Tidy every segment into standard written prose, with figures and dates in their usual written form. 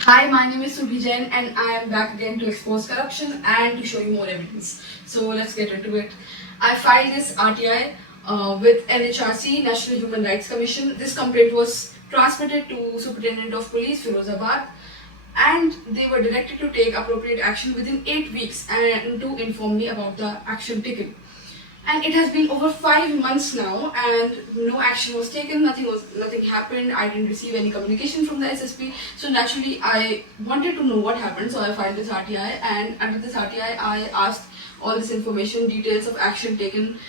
Hi, my name is Subi Jain and I am back again to expose corruption and to show you more evidence. So let's get into it. I filed this RTI with NHRC, National Human Rights Commission. This complaint was transmitted to Superintendent of Police Firozabad, and they were directed to take appropriate action within 8 weeks and to inform me about the action taken. And it has been over 5 months now, and no action was taken. Nothing happened. I didn't receive any communication from the SSP. So naturally, I wanted to know what happened. So I filed this RTI, and under this RTI, I asked all this information, details of action taken,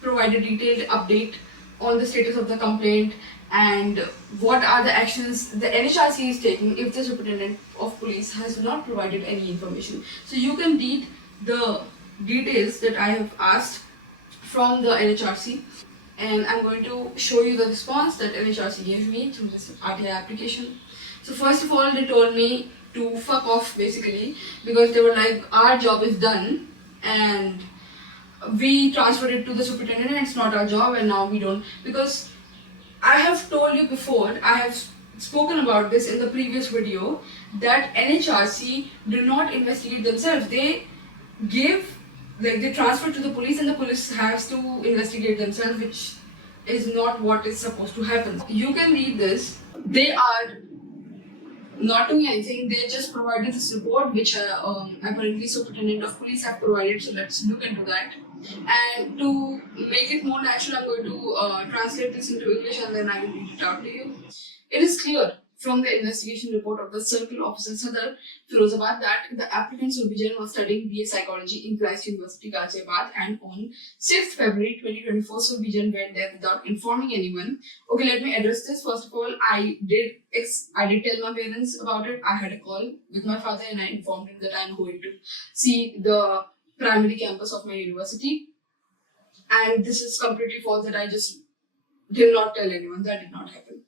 provided detailed update on the status of the complaint, and what are the actions the NHRC is taking if the superintendent of police has not provided any information. So you can read the details that I have asked from the NHRC, and I'm going to show you the response that NHRC gave me through this RTI application. So first of all, they told me to fuck off basically, because they were like, our job is done and we transferred it to the superintendent and it's not our job, and now we don't. Because I have told you before, I have spoken about this in the previous video, that NHRC do not investigate themselves. They transfer to the police, and the police has to investigate themselves, which is not what is supposed to happen. You can read this. They are not doing anything. They just provided this report, which apparently superintendent of police have provided. So let's look into that. And to make it more natural, I'm going to translate this into English and then I will read it out to you. It is clear from the investigation report of the Circle Officer Sadar Firozabad that the applicant Surbhi was studying BA Psychology in Christ University, Ghaziabad, and on 6th February 2024, Surbhi went there without informing anyone. Okay, let me address this. First of all, I did tell my parents about it. I had a call with my father and I informed him that I'm going to see the primary campus of my university. And this is completely false, that I just did not tell anyone. That did not happen.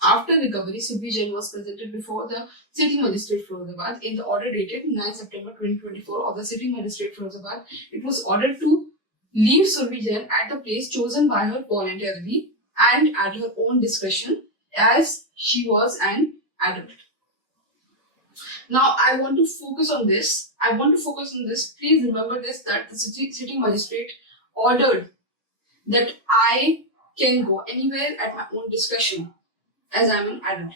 After recovery, Surbhi Jain was presented before the City Magistrate Firozabad in the order dated 9 September 2024 of the City Magistrate Firozabad. It was ordered to leave Surbhi Jain at the place chosen by her voluntarily and at her own discretion, as she was an adult. Now, I want to focus on this. Please remember this, that the city magistrate ordered that I can go anywhere at my own discretion, as I'm an adult.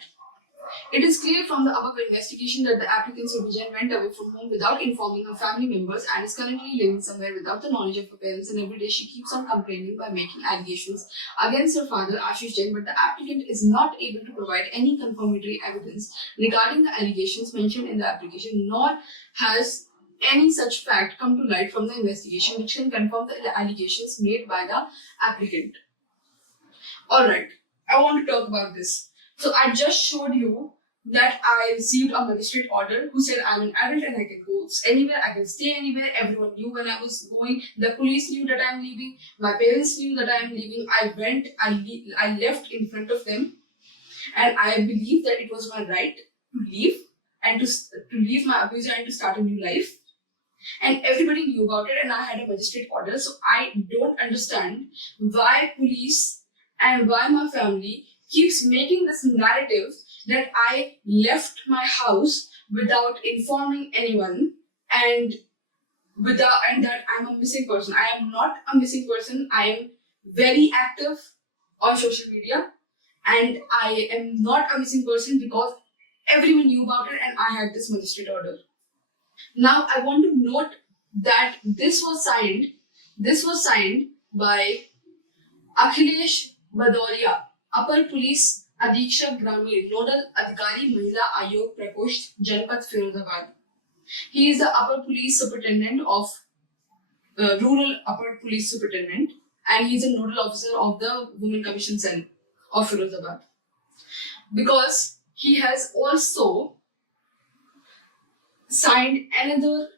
It is clear from the above investigation that the applicant Surbhi went away from home without informing her family members and is currently living somewhere without the knowledge of her parents, and every day she keeps on complaining by making allegations against her father Ashish Jain, but the applicant is not able to provide any confirmatory evidence regarding the allegations mentioned in the application, nor has any such fact come to light from the investigation which can confirm the allegations made by the applicant. Alright, I want to talk about this. So I just showed you that I received a magistrate order who said I'm an adult and I can go anywhere, I can stay anywhere. Everyone knew when I was going. The police knew that I'm leaving. My parents knew that I'm leaving. I left in front of them, and I believe that it was my right to leave and to leave my abuser and to start a new life. And everybody knew about it, and I had a magistrate order. So I don't understand why police and why my family keeps making this narrative that I left my house without informing anyone, and that I'm a missing person. I am not a missing person. I am very active on social media, and I am not a missing person because everyone knew about it and I had this magistrate order. Now I want to note that this was signed by Akhilesh Bhadoria, Upper Police Adhikshak Gramin, Nodal Adhikari Mahila Ayog Prakosht, Janpat Firozabad. He is the Upper Police Superintendent of Rural Upper Police Superintendent, and he is a nodal officer of the Women Commission Cell of Firozabad. Because he has also signed another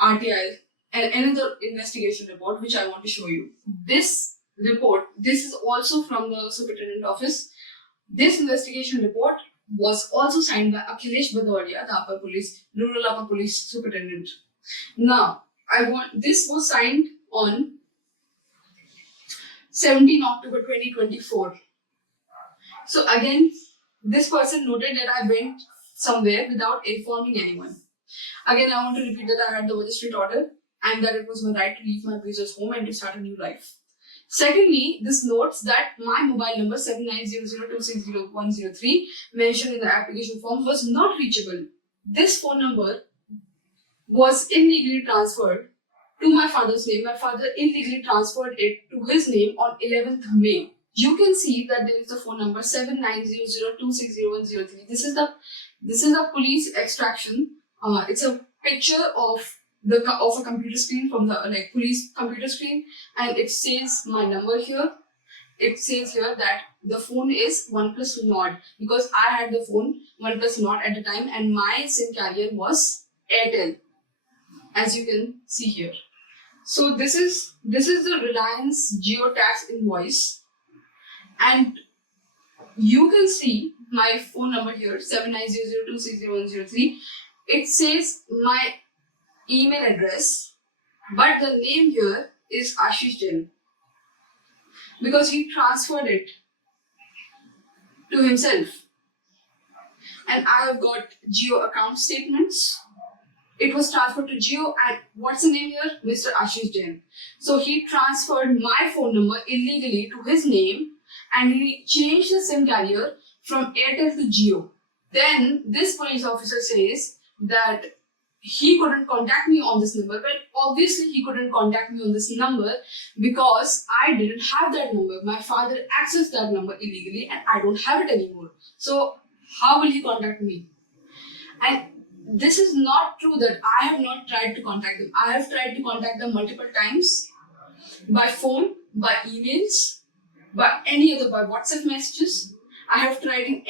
RTI and another investigation report, which I want to show you. This report, this is also from the Superintendent Office. This investigation report was also signed by Akhilesh Bhadoria, the Rural Upper Police Superintendent. Now, this was signed on 17 October 2024. So again, this person noted that I went somewhere without informing anyone. Again, I want to repeat that I had the magistrate order and that it was my right to leave my abuser's home and to start a new life. Secondly, this notes that my mobile number 7900260103 mentioned in the application form was not reachable. This phone number was illegally transferred to my father's name. My father illegally transferred it to his name on 11th May. You can see that there is the phone number 7900260103. This is the police extraction. It's a picture of a computer screen from the police computer screen, and it says my number here. It says here that the phone is OnePlus Nord because I had the phone OnePlus Nord at the time, and my SIM carrier was Airtel, as you can see here. So this is the Reliance Jio tax invoice, and you can see my phone number here 7900260103. It says my email address, but the name here is Ashish Jain because he transferred it to himself. And I have got Jio account statements. It was transferred to Jio, and what's the name here? Mr. Ashish Jain. So he transferred my phone number illegally to his name, and he changed the SIM carrier from Airtel to Jio. Then this police officer says that he couldn't contact me on this number. Well, obviously he couldn't contact me on this number because I didn't have that number. My father accessed that number illegally and I don't have it anymore. So how will he contact me? And this is not true that I have not tried to contact them. I have tried to contact them multiple times by phone, by emails, by WhatsApp messages. I have tried in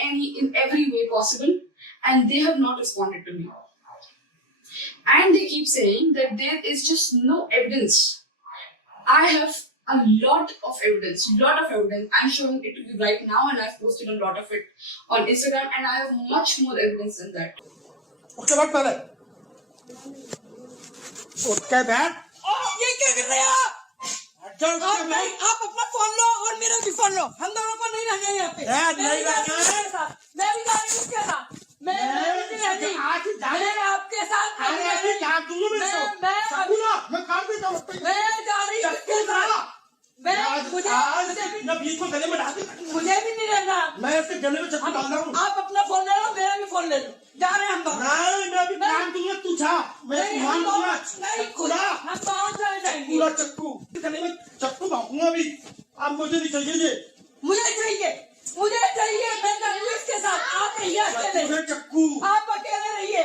every way possible, and they have not responded to me. And they keep saying that there is just no evidence. I have a lot of evidence. I'm showing it to you right now, and I've posted a lot of it on Instagram, and I have much more evidence than that. उसके बाद पहले उसके बाद ये क्या कर रहे हो आप अपना फोन लो और मेरा भी फोन लो, हम दोनों को नहीं रहना यहाँ पे। नहीं रहना मैं भी जा रही हूँ उसके साथ, मैं आपके साथ मैं काम भी मैं जा रही हूँ उसके साथ। मुझे भी नहीं रहना। मैं इसके गले में चक्कू डाल रहा हूँ। आप अपना फोन ले लो, मेरा भी फोन ले लो, जा रहे हैं हम दोनों। मैं भी काम दूंगा, तू जा, मैं मान दूंगा। हम दोनों चले जाएंगे। पूरा चक्कू गले में चक्कू मारूंगा अभी। अब मुझे नहीं चाहिए ये, मुझे चाहिए। मैं जाऊंगी इसके साथ, आप रहिए अकेले। चक्कू आप अकेले रहिए,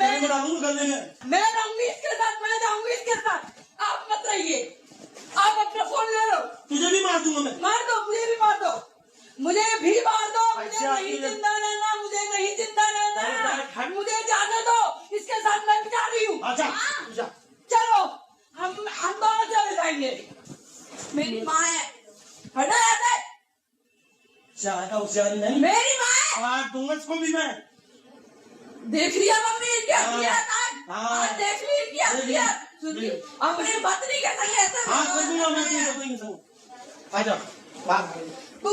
मैं डालूंगा गले में। मैं रहूंगी इसके साथ, मैं जाऊंगी इसके साथ, आप मत रहिए। आप अपना फोन ले लो, तुझे भी मार दूंगा मैं। मार दो, मुझे भी मार दो, मुझे नहीं जिंदा रहना, मुझे जाने दो। इसके साथ मैं जा रही हूँ। चलो हम दोनों चले जाएंगे। मेरी माँ है, हटा जाते। मेरी माँ है, मार दूंगा इसको भी मैं। देख लिया मम्मी क्या किया था? देख लिया। सुनिए, अपनी पत्नी के संग ऐसा कर दूंगा मैं। आजा तू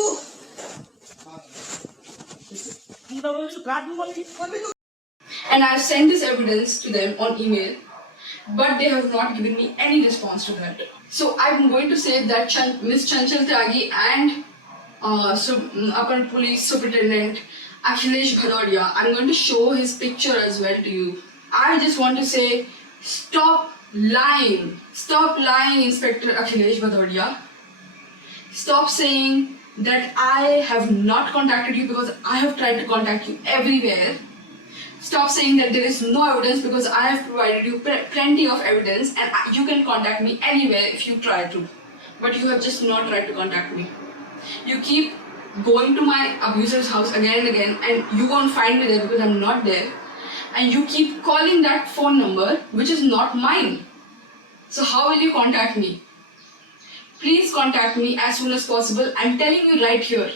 And I've sent this evidence to them on email, but they have not given me any response to that. So I'm going to say that Ms. Chanchal Tyagi and upper police superintendent Akhilesh Bhadodia, I'm going to show his picture as well to you. I just want to say, stop lying, Inspector Akhilesh Bhadodia. Stop saying that I have not contacted you because I have tried to contact you everywhere. Stop saying that there is no evidence because I have provided you plenty of evidence and you can contact me anywhere if you try to. But you have just not tried to contact me. You keep going to my abuser's house again and again, and you won't find me there because I'm not there. And you keep calling that phone number which is not mine. So how will you contact me? Please contact me as soon as possible. I'm telling you right here.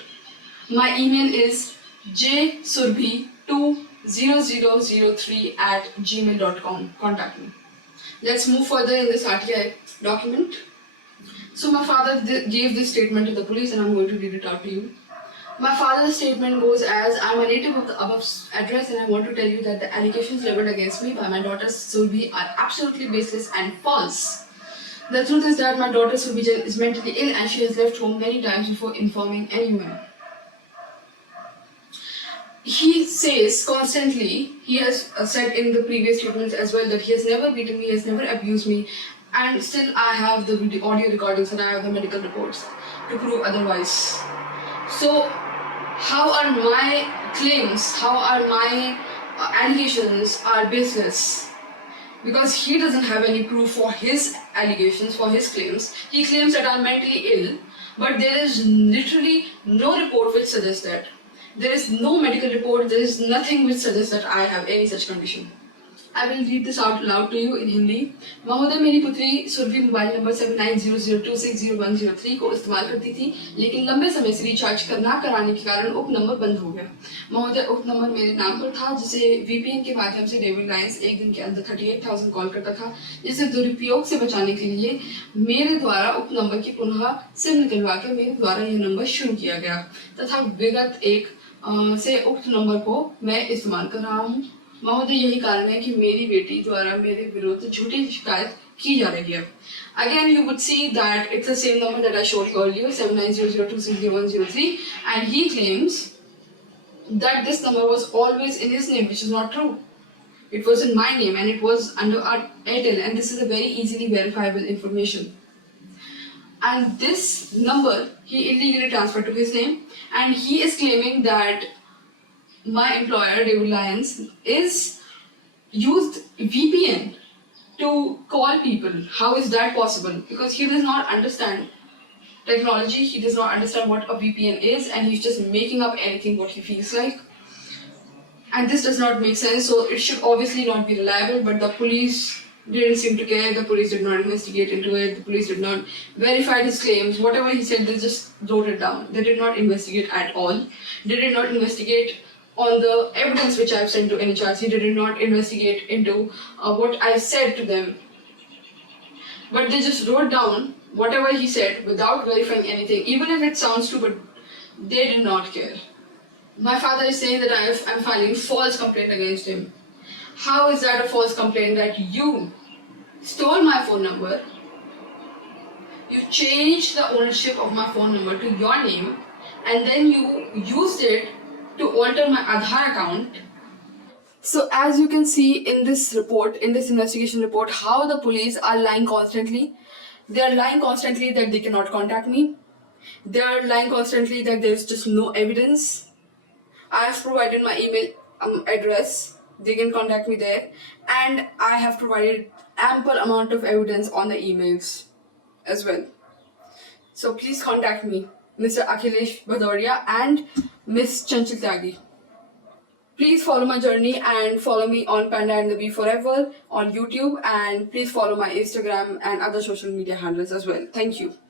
My email is jsurbhi20003@gmail.com. Contact me. Let's move further in this RTI document. So my father gave this statement to the police and I'm going to read it out to you. My father's statement goes as, I'm a native of the above address and I want to tell you that the allegations leveled against me by my daughter Surbi are absolutely baseless and false. The truth is that my daughter Surbi is mentally ill and she has left home many times before informing anyone. He says constantly, he has said in the previous statements as well, that he has never beaten me, he has never abused me, and still I have the audio recordings and I have the medical reports to prove otherwise. So, how are my claims, how are my allegations are baseless? Because he doesn't have any proof for his allegations, for his claims. He claims that I'm mentally ill, but there is literally no report which suggests that. There is no medical report, there is nothing which suggests that I have any such condition. I will read this out loud to you in Hindi. महोदय, मेरी पुत्री Surabhi mobile number 7900260103 को इस्तेमाल करती थी, लेकिन लंबे समय से रिचार्ज ना कराने के कारण उक्त नंबर बंद हो गया। महोदय, उक्त नंबर मेरे नाम पर था, जिसे VPN के माध्यम से डेविड लायंस एक दिन के अंदर 38,000 कॉल करता था, जिसे दुरुपयोग से बचाने के लिए मेरे द्वारा उक्त नंबर की पुनः सिम निकलवा कर मेरे द्वारा यह नंबर शुरू किया गया तथा विगत एक से उक्त नंबर को मैं इस्तेमाल कर रहा हूँ। महोदय, यही कारण है कि मेरी बेटी द्वारा मेरे विरुद्ध झूठी शिकायत की जा रही है। Again, you would see that it's the same number that I showed you earlier, 7900260103, and he claims that this number was always in his name, which is not true. It was in my name and it was under our Airtel, and this is a very easily verifiable information. And this number he illegally transferred to his name, and he is claiming that my employer David Lyons is used VPN to call people. How is that possible? Because he does not understand technology, he does not understand what a VPN is, and he's just making up anything what he feels like. And this does not make sense, so it should obviously not be reliable, but the police didn't seem to care, the police did not investigate into it, the police did not verify his claims, whatever he said, they just wrote it down. They did not investigate at all. They did not investigate on the evidence which I have sent to NHRC, they did not investigate into what I said to them. But they just wrote down whatever he said without verifying anything. Even if it sounds stupid, they did not care. My father is saying that I am filing false complaint against him. How is that a false complaint that you stole my phone number, you changed the ownership of my phone number to your name, and then you used it to alter my Aadhaar account? So as you can see in this report, in this investigation report, how the police are lying constantly. They are lying constantly that they cannot contact me. They are lying constantly that there is just no evidence. I have provided my email address. They can contact me there. And I have provided ample amount of evidence on the emails as well. So please contact me, Mr. Akhilesh Bhadoria and Miss Chanchal Tyagi. Please follow my journey and follow me on Panda and the Bee Forever on YouTube, and please follow my Instagram and other social media handles as well. Thank you.